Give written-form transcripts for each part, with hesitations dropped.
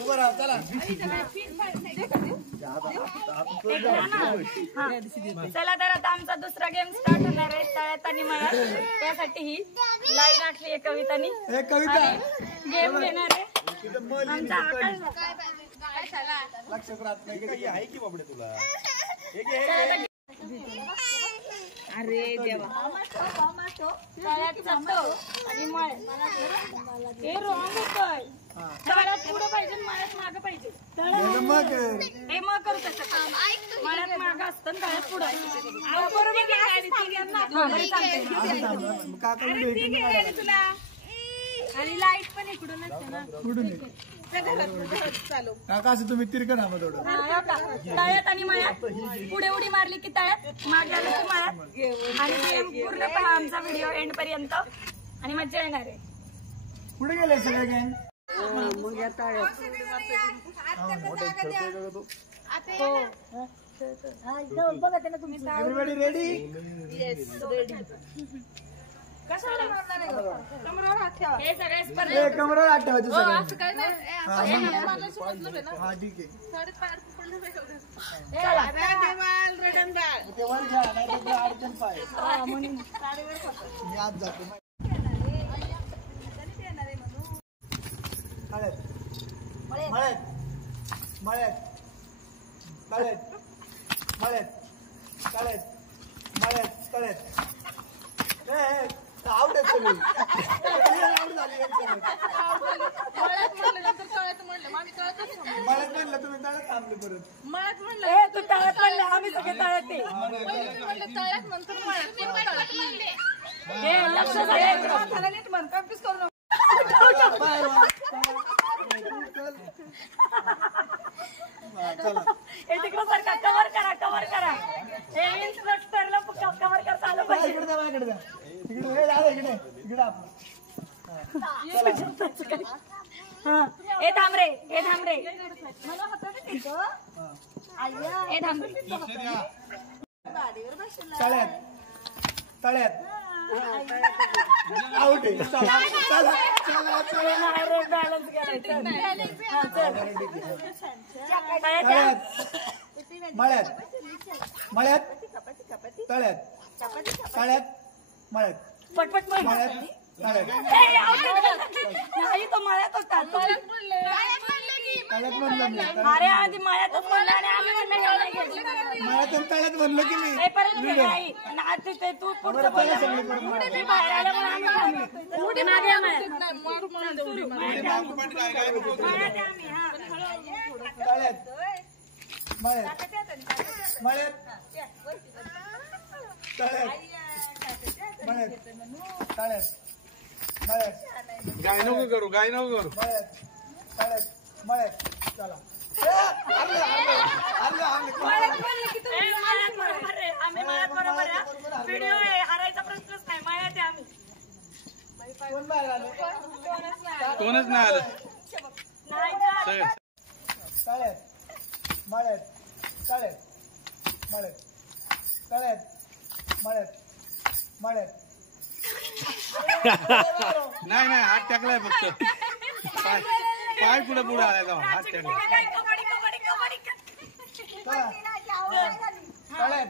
उभं राहा चला. चला तर आता आमचा दुसरा गेम स्टार्ट होणार आहे तळ्यात आणि मळ्यात. त्यासाठी ही लाईन आखली आहे कवितानी. गेम घेणार आहे आमचा आकाश. लक्षात राहत नाही की आहे की बाबडे तुला. अरे देवा तळ्यात जातो आणि मळ्यात हे रॉंग होतंय. तळ्यात पुढं पाहिजे मळ्यात मागं पाहिजे. हे मग करू तसं मळ्यात मागं असतं तळ्यात पुढं. बरोबर तुला आणि लाईट पण इकडून असते ना. काका असं तुम्ही तिरकं ना थोडं. तळ्यात आणि मळ्यात पुढे उडी मारली की तळ्यात मागे आलं की मळ्यात. आणि गेम पूर्ण पहा आमचा व्हिडिओ एंड पर्यंत आणि मजा येणार आहे. पुढे गेले सगळे गँग. Everybody ready. कशाला मारणार आहे कमरावर हात ठेवा. हे सगळे कमरावर हात ठेवायचे सगळे. असं काय नाही. हा ठीक आहे. ते वर घ्या नाही तर अडचण पाय. मी आज जातो. मळ्यात मळ्यात मळ्यात तळ्यात मळ्यात तळ्यात मळ्यात तळ्यात. आवडत सगळी आवड झाली. मळ्यात म्हणलं तुम्ही तळ्यात थांबले परत. मळ्यात म्हणलं तू तळ्यात म्हणलं आम्ही सगळे तळ्यात आहे. तळ्यात नंतर लक्ष नीट म्हण कन्फ्युज करू नको. हे तिकडं सारखा कव्हर करा कव्हर करा. हे इन्स्ट्रक्टरला कव्हर करता आलं पाहिजे. इकडे जा इकडे जा इकडे इकडे इकडे आपण. हे थांब रे हे थांब रे हे थांब रे. तळ्यात तळ्यात आउट आहे. चला चला चला चला. बॅलन्स करायचं. तळ्यात मळ्यात मळ्यात तळ्यात तळ्यात मळ्यात पटपट मळ्यात तळ्यात. नाही तो मळ्यात होता. तळ्यात म्हणलं मी. अरे आधी मळ्यातच म्हणलं आणि आम्ही म्हणलं मळ्यात तळ्यात म्हणलं की मी. परत नाही ते तू पुढचं बाहेर आल्यामुळे आम्ही थांबलो. पुढे मागे तळ्यात मळ्यात मळ्यात तळ्यात मळ्यात तळ्यात मळ्यात. गाय नको करू गाय नको करू. मळ्यात तळ्यात मळ्यात. चला आम्ही मळ्यात बरोबर आहे. व्हिडिओ हारायचा प्रश्नच नाही. मळ्यात आहे आम्ही. कोण बाहेर आलं. कोणच नाही आलं. तळ्यात मळ्यात तळ्यात मळ्यात तळ्यात मळ्यात मळ्यात. नाही नाही हात टाकलाय फक्त. पाय पुढे पुढे आलाय का हात टाकला. तळ्यात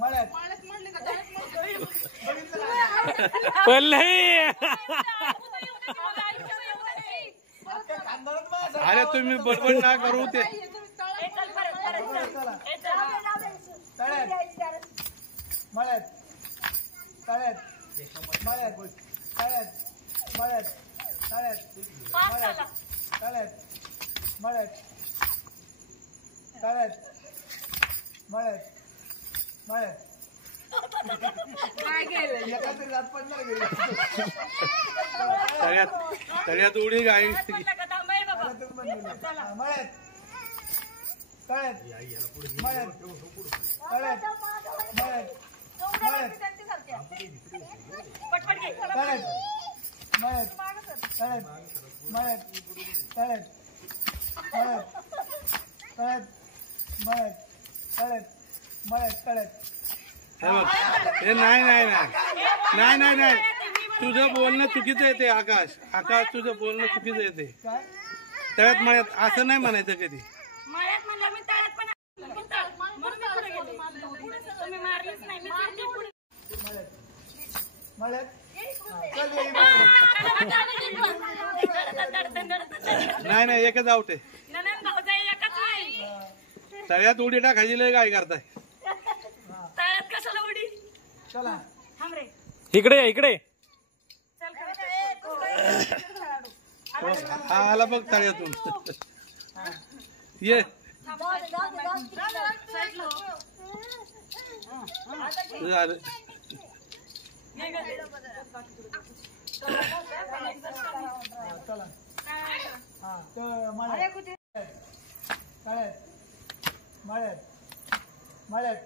मळ्यात अरे तुम्ही बडबड ना करू ते. तळ्यात मळ्यात तळ्यात मळ्यात तळ्यात मळ्यात तळ्यात मळ्यात तळ्यात मळ्यात तळ्यात मळ्यात मळ्यात. तळ्यात उडी गाय. मळ्यात तळ्यात मळ्यात तळ्यात मळ्यात मळ्यात तळ्यात मळ्यात तळ्यात मळ्यात तळ्यात मळ्यात तळ्यात मळ्यात तळ्यात मळ्यात तळ्यात. हे नाही नाही नाही नाही नाही नाही तुझं बोलणं चुकीचं येते आकाश. आकाश तुझं बोलणं चुकीचं येते. तळ्यात मळ्यात असं नाही म्हणायचं कधी. मळ्यात म्हणलं मी तळ्यात पण म्हणून मी पुढे गेले. तुम्ही मारलीच नाही मी चालली पुढे. नाही नाही एकच आउट आहे. ननंद भाऊजाई एकच नाही. तळ्यात उडी टाकायची लय काय करताय. तळ्यात कशाला उडी. चला थांब रे. इकडे चल आला बघ तळ्यातून. ये झालं. चला हा तर मळ्यात मळ्यात मळ्यात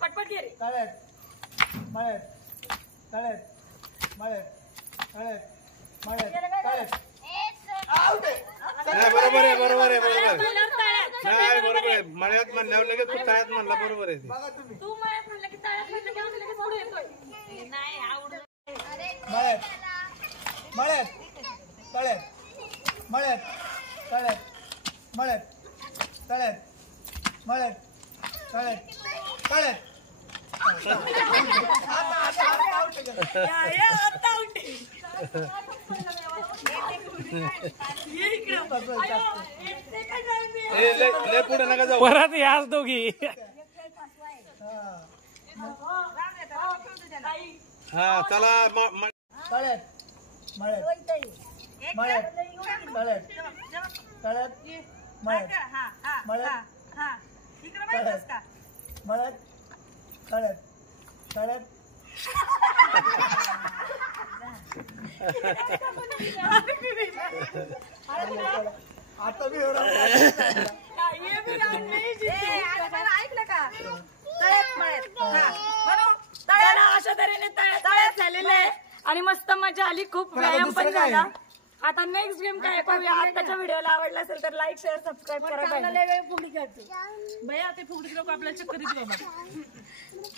पटपट घे रे. तळ्यात मळ्यात तळ्यात मळ्यात तळ्यात मळ्यात तळ्यात नाही बरोबर आहे बरोबर आहे बरोबर आहे. म्हणल्यावर तळ्यात. नाही बरोबर आहे. मळ्यात म्हणल्यावर लगेच तू तळ्यात म्हणला बरोबर आहे ते. बघा तुम्ही तू मळ्यात म्हणलं की तळ्यात म्हणलं की आम्ही लगेच पुढे येतोय. नाही आवडत. मळ्यात मळ्यात तळ्यात मळ्यात तळ्यात मळ्यात तळ्यात मळ्यात तळ्यात तळ्यात लय पुढे नका जाऊ. परत याच दोघी. हा चला तळ्यात मळ्यात मळ्यात तळ्यात तळ्यात मळ्यात मळ्यात मळ्यात तळ्यात तळ्यात आता मी एवढा ऐकलं का तळ्यात अशा तऱ्हेने तळ्यात झालेलं आहे आणि मस्त मजा आली. खूप व्यायाम पण झाला. आता नेक्स्ट गेम काय पाहूया. आताच्या व्हिडिओला आवडला असेल तर लाईक शेअर सबस्क्राईब करा. फुगडी करतो भैया ते फुगडी लोक आपल्याला चक्कर येते बाबा.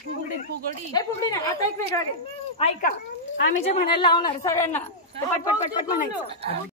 फुगडी नाही. आता एक वेगळा गेम ऐका. आम्ही जे म्हणायला लावणार सगळ्यांना पटपट म्हणायचं.